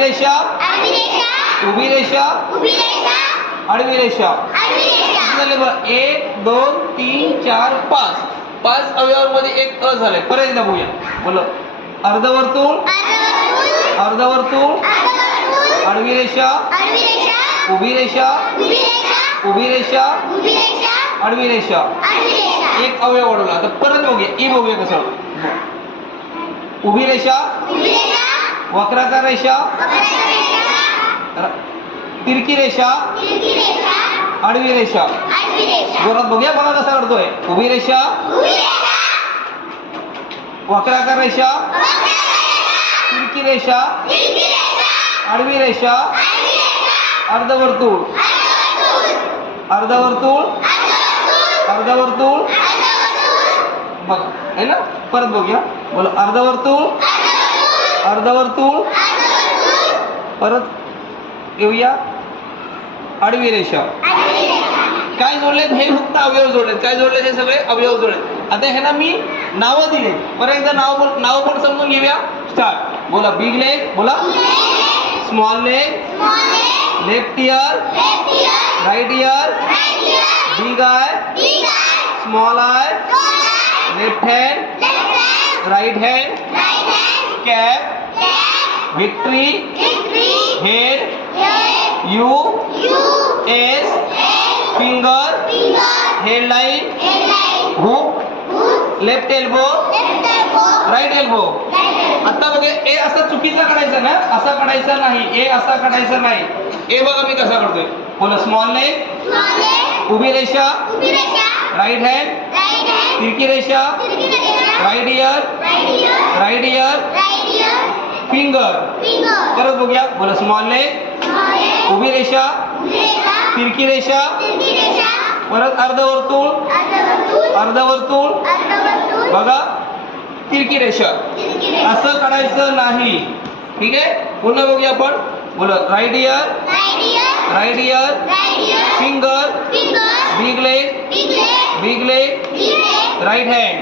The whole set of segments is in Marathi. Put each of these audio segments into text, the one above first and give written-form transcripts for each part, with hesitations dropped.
रेषा, उभी रेषा, आडवी रेषा. 1 2 3 4 5 5 अवयवांमध्ये एक अ झाले. परत एकदा बघूया. बोलो. अर्धवर्तुळ, अर्धवर्तुळ, आडवी रेषा, उभी रेषा, उभी रेषा, आडवी रेषा. एक अवयव वाढवला. आता परत बघूया. ई बघूया कसं. उभी रेषा, वक्राकार रेषा, तिरकी रेषा, आडवी रेषा. जोरात बघूया बघा कसा करतोय. उभी रेषा, वक्राकार रेषा, तिरकी रेषा, आडवी रेषा, अर्धवर्तुळ, अर्धवर्तुळ, अर्धवर्तुळ. बघ आहे ना. परत बघूया. बोला. अर्धवर्तुळ, अर्धवर्तुळ, परत येऊया. आडवी रेषा. काय जोडलेत हे फक्त अवयव जोडलेत. काय जोडलेत हे सगळे अवयव जोडलेत. आता ह्यांना मी नावं दिले. परत एकदा नाव पण समजून घेऊया. स्टार्ट. बोला. बिग लेग, बोला. Small leg, left year, right ear, big I, small I, left hand, right hand, cap, victory, head, you, S, finger, headline, hook, left elbow, right elbow. आता बघा. ए असा चुकीचा काढायचा ना. असा काढायचा नाही. ए असा काढायचा नाही. ए बघा मी कसा करतोय. बोला. स्मॉल लेग, उभी रेषा, राइट हैंड, तिरकी रेषा, right ear, right ear, finger. परत बघूया. बोला. स्मॉल लेग, उभी रेषा, तिरकी रेषा, परत अर्धवर्तुळ, अर्धवर्तुळ, बघा. तिरकी रेषा. असं काढायचं नाही. ठीक आहे. पुन्हा बघूया आपण. बोला. Right ear, right ear, finger, big leg, big leg, right hand,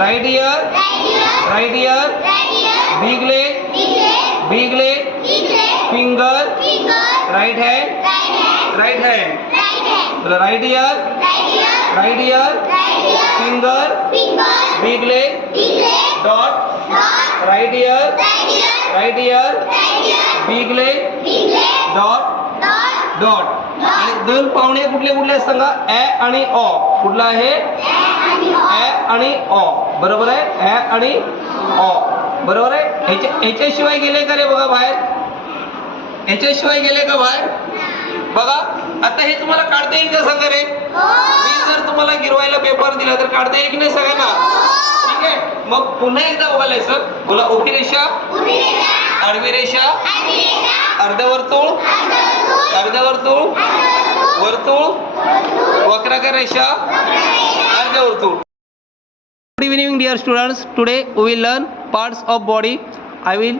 right ear, right ear, big leg, big leg, finger, right hand, right hand. बोला. Right ear, right ear, finger, big leg, dot, right ear, right ear, big leg, dot, dot. आणि दोन पाहुणे कुठले कुठले आहेत सांगा. ए आणि ऑ. कुठला आहे. ए आणि ऑ. बरोबर आहे. ए आणि ऑ. बरोबर आहे. ह्याच्याशिवाय गेले का रे बघा बाहेर. ह्याच्याशिवाय गेले का बाहेर बघा. आता हे तुम्हाला काढता येईल का सांगा रे. मी जर तुम्हाला गिरवायला पेपर दिला तर काढता येईल की नाही सगळ्यांना. ठीक आहे. मग पुन्हा एकदा बघायचं. बोला. उभी रेषा, आडवी रेषा, अर्धवर्तुळ, अर्धवर्तुळ, वर्तुळ, वक्राकार रेषा, अर्धवर्तुळ. Good evening dear students. Today we will learn parts of body. I will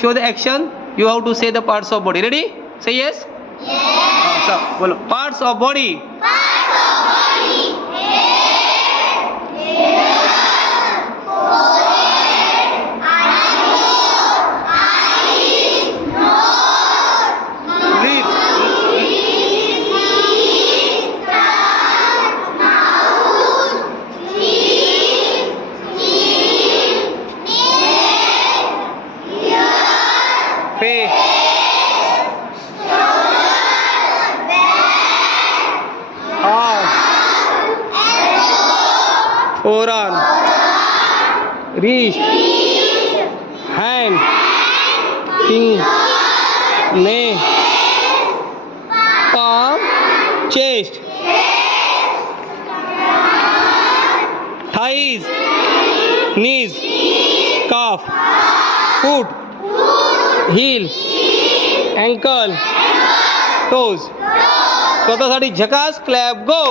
show the action. You have to say the parts of body. Ready? Say yes. Yes. So, bolo. Parts of body. Parts of body. Forearm, wrist, hand, finger, neck, palm, chest, thighs, knees, calf, foot, heel, ankle, toes. स्वतःसाठी झकास. क्लॅप. गो.